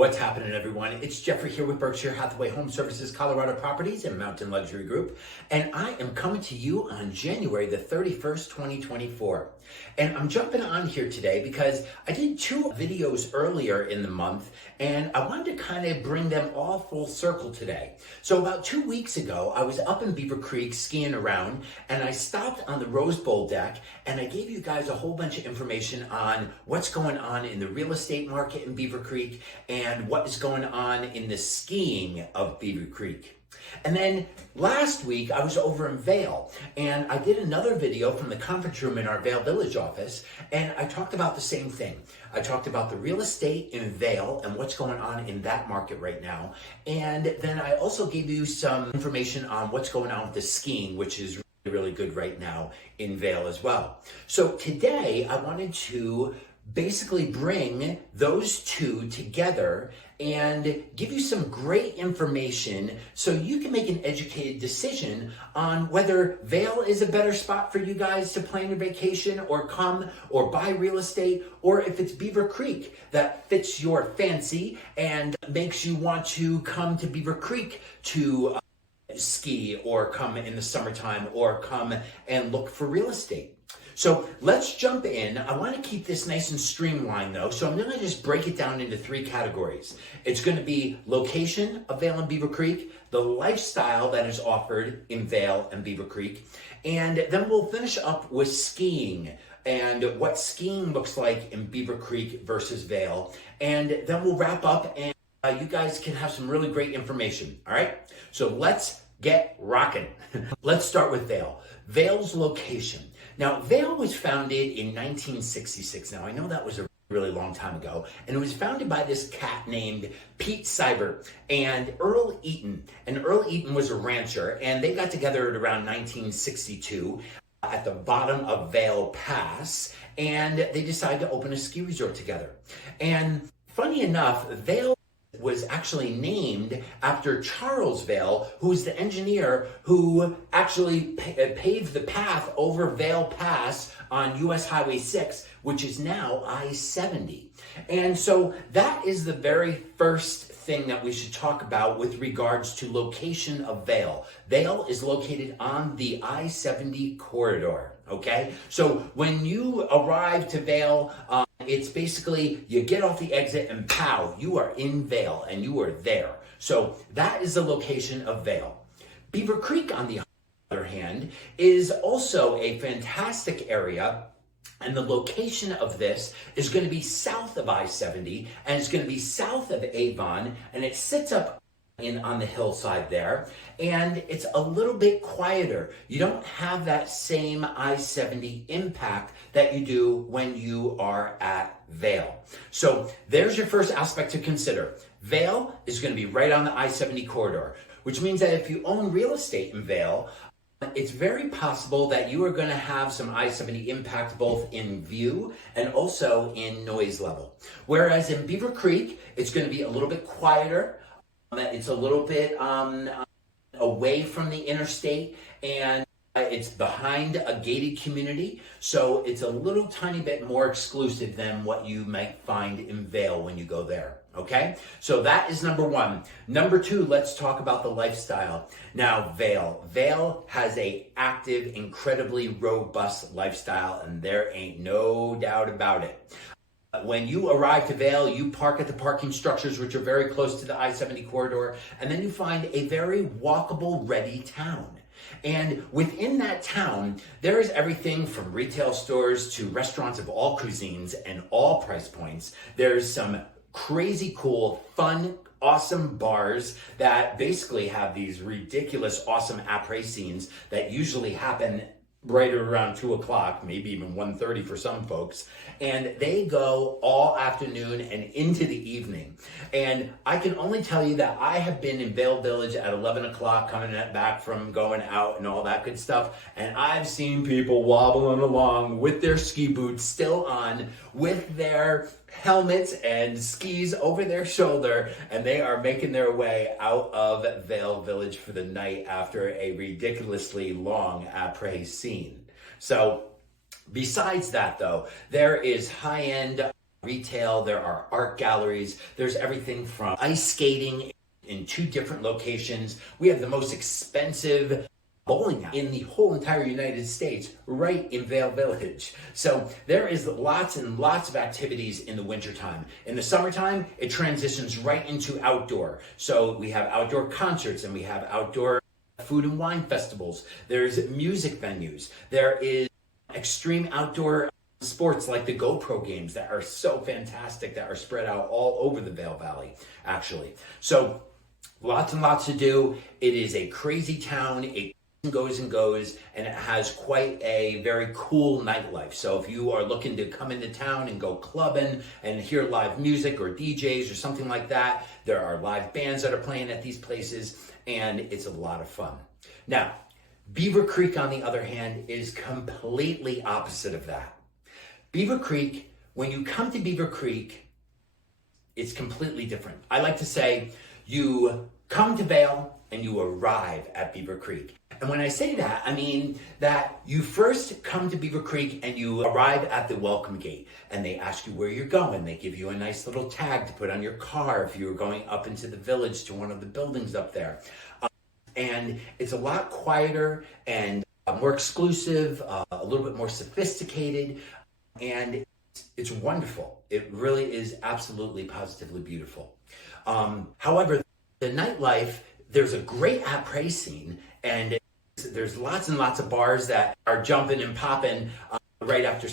What's happening, everyone? It's Jeffrey here with Berkshire Hathaway Home Services Colorado Properties and Mountain Luxury Group, and I am coming to you on January the 31st, 2024. And I'm jumping on here today because I did 2 videos earlier in the month, and I wanted to kind of bring them all full circle today. So about 2 weeks ago, I was up in Beaver Creek skiing around, and I stopped on the Rose Bowl deck, and I gave you guys a whole bunch of information on what's going on in the real estate market in Beaver Creek and what is going on in the skiing of Beaver Creek. And then last week I was over in Vail, and I did another video from the conference room in our Vail Village office, and I talked about the same thing. I talked about the real estate in Vail and what's going on in that market right now. And then I also gave you some information on what's going on with the skiing, which is really good right now in Vail as well. So today I wanted to basically bring those two together and give you some great information so you can make an educated decision on whether Vail is a better spot for you guys to plan your vacation or come or buy real estate, or if it's Beaver Creek that fits your fancy and makes you want to come to Beaver Creek to ski or come in the summertime or come and look for real estate. So let's jump in. I want to keep this nice and streamlined though, so I'm going to just break it down into 3 categories. It's going to be location of Vail and Beaver Creek, the lifestyle that is offered in Vail and Beaver Creek, and then we'll finish up with skiing and what skiing looks like in Beaver Creek versus Vail, and then we'll wrap up and you guys can have some really great information. All right, so let's get rocking. Let's start with Vail. Vail's location. Now, Vail was founded in 1966. Now, I know that was a really long time ago, and it was founded by this cat named Pete Seibert and Earl Eaton. And Earl Eaton was a rancher, and they got together at around 1962 at the bottom of Vail Pass, and they decided to open a ski resort together. And funny enough, Vail was actually named after Charles Vail, who's the engineer who actually paved the path over Vail Pass on US Highway 6, which is now I-70. And so that is the very first thing that we should talk about with regards to location of Vail. Vail is located on the I-70 corridor, okay? So when you arrive to Vail, it's basically you get off the exit and pow, you are in Vail and you are there. So that is the location of Vail. Beaver Creek, on the other hand, is also a fantastic area. And the location of this is going to be south of I-70, and it's going to be south of Avon, and it sits up on the hillside there, and it's a little bit quieter. You don't have that same I-70 impact that you do when you are at Vail. So there's your first aspect to consider. Vail is going to be right on the I-70 corridor, which means that if you own real estate in Vail, it's very possible that you are going to have some I-70 impact both in view and also in noise level. Whereas in Beaver Creek, it's going to be a little bit quieter. It's a little bit away from the interstate, and it's behind a gated community, so it's a little tiny bit more exclusive than what you might find in Vail when you go there. Okay, so that is number 1. Number 2, let's talk about the lifestyle. Now, Vail has a active, incredibly robust lifestyle, and there ain't no doubt about it. When you arrive to Vail, you park at the parking structures, which are very close to the I-70 corridor, and then you find a very walkable, ready town. And within that town, there is everything from retail stores to restaurants of all cuisines and all price points. There's some crazy cool, fun, awesome bars that basically have these ridiculous, awesome après scenes that usually happen right around 2 o'clock, maybe even 1:30 for some folks. And they go all afternoon and into the evening. And I can only tell you that I have been in Vail Village at 11 o'clock coming back from going out and all that good stuff. And I've seen people wobbling along with their ski boots still on, with their helmets and skis over their shoulder, and they are making their way out of Vail Village for the night after a ridiculously long après scene. So besides that though, there is high-end retail, there are art galleries, there's everything from ice skating in 2 different locations. We have the most expensive bowling alley in the whole entire United States, right in Vail Village. So there is lots and lots of activities in the wintertime. In the summertime, it transitions right into outdoor. So we have outdoor concerts and we have outdoor food and wine festivals. There's music venues. There is extreme outdoor sports like the GoPro games that are so fantastic, that are spread out all over the Vail Valley, actually. So lots and lots to do. It is a crazy town. It goes and goes, and it has quite a very cool nightlife. So if you are looking to come into town and go clubbing and hear live music or DJs or something like that, there are live bands that are playing at these places, and it's a lot of fun. Now, Beaver Creek, on the other hand, is completely opposite of that. Beaver Creek, when you come to Beaver Creek, it's completely different. I like to say you come to Vail and you arrive at Beaver Creek. And when I say that, I mean that you first come to Beaver Creek and you arrive at the welcome gate, and they ask you where you're going. They give you a nice little tag to put on your car if you're going up into the village to one of the buildings up there. And it's a lot quieter and more exclusive, a little bit more sophisticated, and it's wonderful. It really is absolutely positively beautiful. However, the nightlife, there's a great après scene, and there's lots and lots of bars that are jumping and popping right after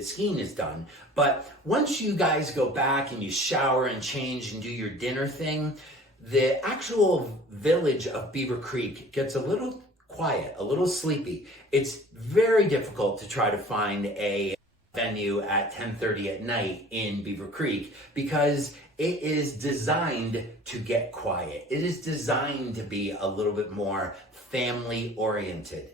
skiing is done. But once you guys go back and you shower and change and do your dinner thing, the actual village of Beaver Creek gets a little quiet, a little sleepy. It's very difficult to try to find a venue at 10:30 at night in Beaver Creek because it is designed to get quiet. It is designed to be a little bit more family oriented.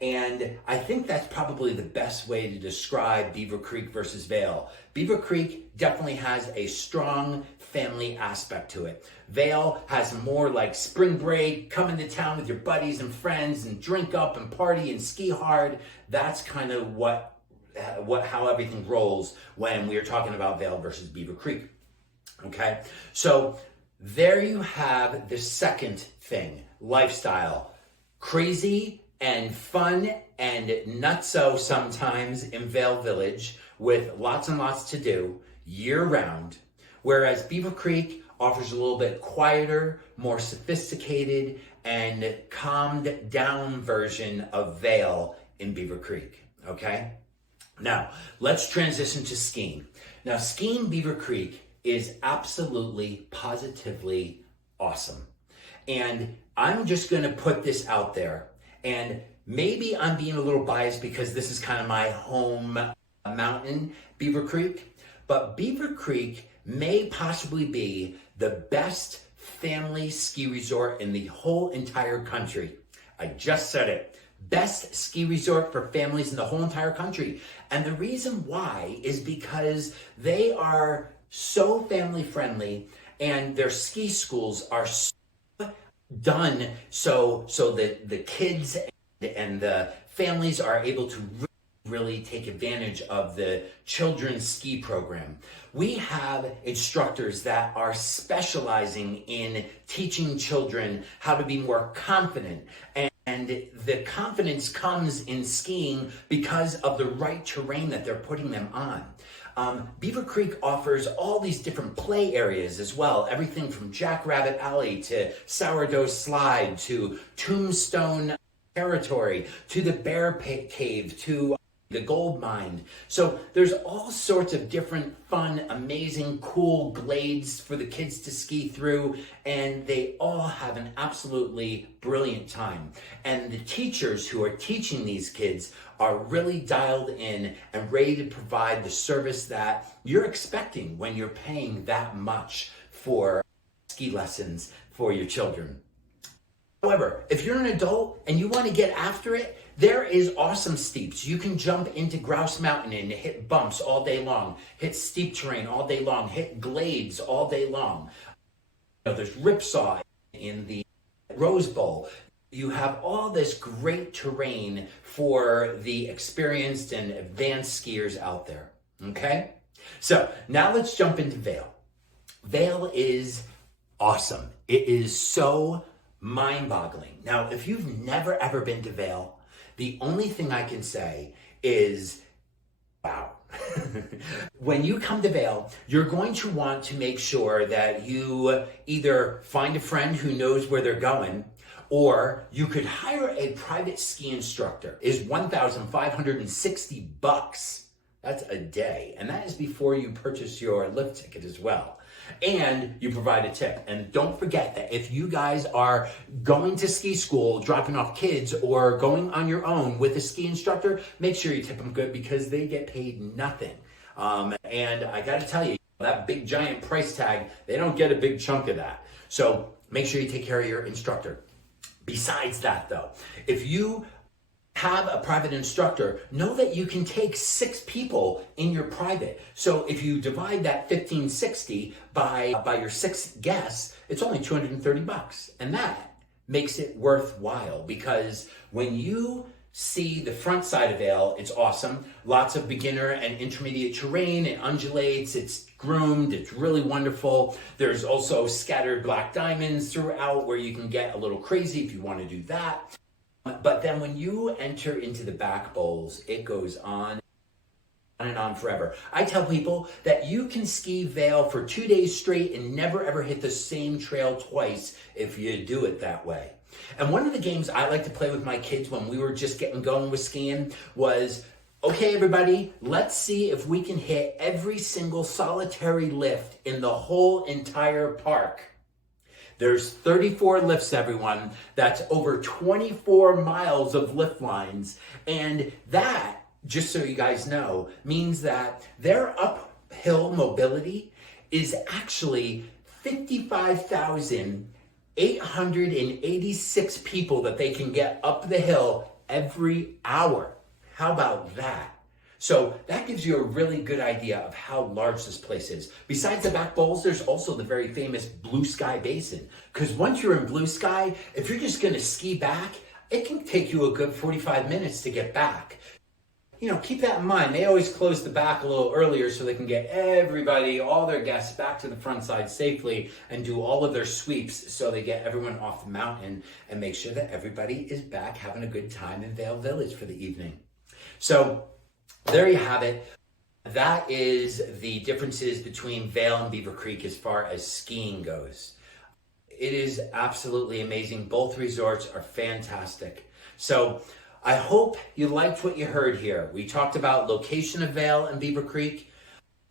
And I think that's probably the best way to describe Beaver Creek versus Vail. Beaver Creek definitely has a strong family aspect to it. Vail has more like spring break, come into town with your buddies and friends and drink up and party and ski hard. That's kind of how everything rolls when we are talking about Vail versus Beaver Creek. Okay, so there you have the second thing, lifestyle. Crazy and fun and nutso sometimes in Vail Village with lots and lots to do year round, whereas Beaver Creek offers a little bit quieter, more sophisticated, and calmed down version of Vail in Beaver Creek, okay? Now, let's transition to skiing. Now, skiing Beaver Creek is absolutely, positively awesome. And I'm just gonna put this out there, and maybe I'm being a little biased because this is kind of my home mountain, Beaver Creek, but Beaver Creek may possibly be the best family ski resort in the whole entire country. I just said it. Best ski resort for families in the whole entire country. And the reason why is because they are so family friendly, and their ski schools are so done so that the kids and the families are able to really take advantage of the children's ski program. We have instructors that are specializing in teaching children how to be more confident, and the confidence comes in skiing because of the right terrain that they're putting them on. Beaver Creek offers all these different play areas as well. Everything from Jackrabbit Alley to Sourdough Slide to Tombstone Territory to the Bear Cave to the Gold Mine. So there's all sorts of different fun, amazing, cool glades for the kids to ski through, and they all have an absolutely brilliant time. And the teachers who are teaching these kids are really dialed in and ready to provide the service that you're expecting when you're paying that much for ski lessons for your children. However, if you're an adult and you want to get after it, there is awesome steeps. You can jump into Grouse Mountain and hit bumps all day long, hit steep terrain all day long, hit glades all day long. There's Ripsaw in the Rose Bowl. You have all this great terrain for the experienced and advanced skiers out there, okay? So now let's jump into Vail. Vail is awesome. It is so mind-boggling. Now, if you've never ever been to Vail, the only thing I can say is, wow. When you come to Vail, you're going to want to make sure that you either find a friend who knows where they're going, or you could hire a private ski instructor. Is $1,560. That's a day. And that is before you purchase your lift ticket as well. And you provide a tip. And don't forget that if you guys are going to ski school, dropping off kids, or going on your own with a ski instructor, make sure you tip them good because they get paid nothing. And I got to tell you, that big giant price tag, they don't get a big chunk of that. So make sure you take care of your instructor. Besides that though, if you have a private instructor, know that you can take 6 people in your private. So if you divide that 1,560 by your 6 guests, it's only $230. And that makes it worthwhile because when you see the front side of Vail, it's awesome. Lots of beginner and intermediate terrain. It undulates, it's groomed, it's really wonderful. There's also scattered black diamonds throughout where you can get a little crazy if you want to do that. But then when you enter into the back bowls, it goes on and on forever. I tell people that you can ski Vail for 2 days straight and never ever hit the same trail twice if you do it that way. And one of the games I like to play with my kids when we were just getting going with skiing was, okay, everybody, let's see if we can hit every single solitary lift in the whole entire park. There's 34 lifts, everyone. That's over 24 miles of lift lines. And that, just so you guys know, means that their uphill mobility is actually 55,886 people that they can get up the hill every hour. How about that? So that gives you a really good idea of how large this place is. Besides the back bowls, there's also the very famous Blue Sky Basin. Because once you're in Blue Sky, if you're just gonna ski back, it can take you a good 45 minutes to get back. You know, keep that in mind. They always close the back a little earlier so they can get everybody, all their guests back to the front side safely and do all of their sweeps so they get everyone off the mountain and make sure that everybody is back having a good time in Vail Village for the evening. So, there you have it. That is the differences between Vail and Beaver Creek as far as skiing goes. It is absolutely amazing. Both resorts are fantastic. So I hope you liked what you heard here. We talked about location of Vail and Beaver Creek.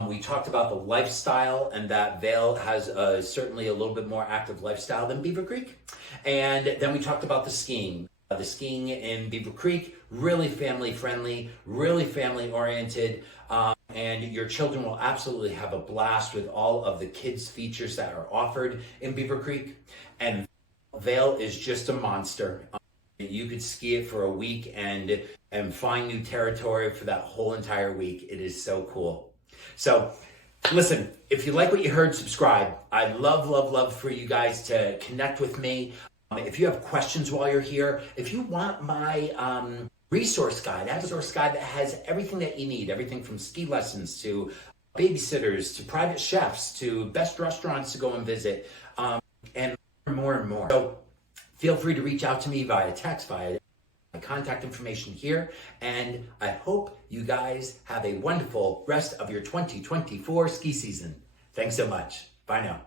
We talked about the lifestyle and that Vail has certainly a little bit more active lifestyle than Beaver Creek. And then we talked about the skiing. The skiing in Beaver Creek, really family friendly, really family oriented, and your children will absolutely have a blast with all of the kids features that are offered in Beaver Creek. And Vail is just a monster. You could ski it for a week and find new territory for that whole entire week. It is so cool. So listen, if you like what you heard, subscribe. I'd love for you guys to connect with me. If you have questions while you're here, if you want my resource guide, I have a resource guide that has everything that you need, everything from ski lessons to babysitters to private chefs to best restaurants to go and visit, and more and more. So feel free to reach out to me via text, via my contact information here, and I hope you guys have a wonderful rest of your 2024 ski season. Thanks so much. Bye now.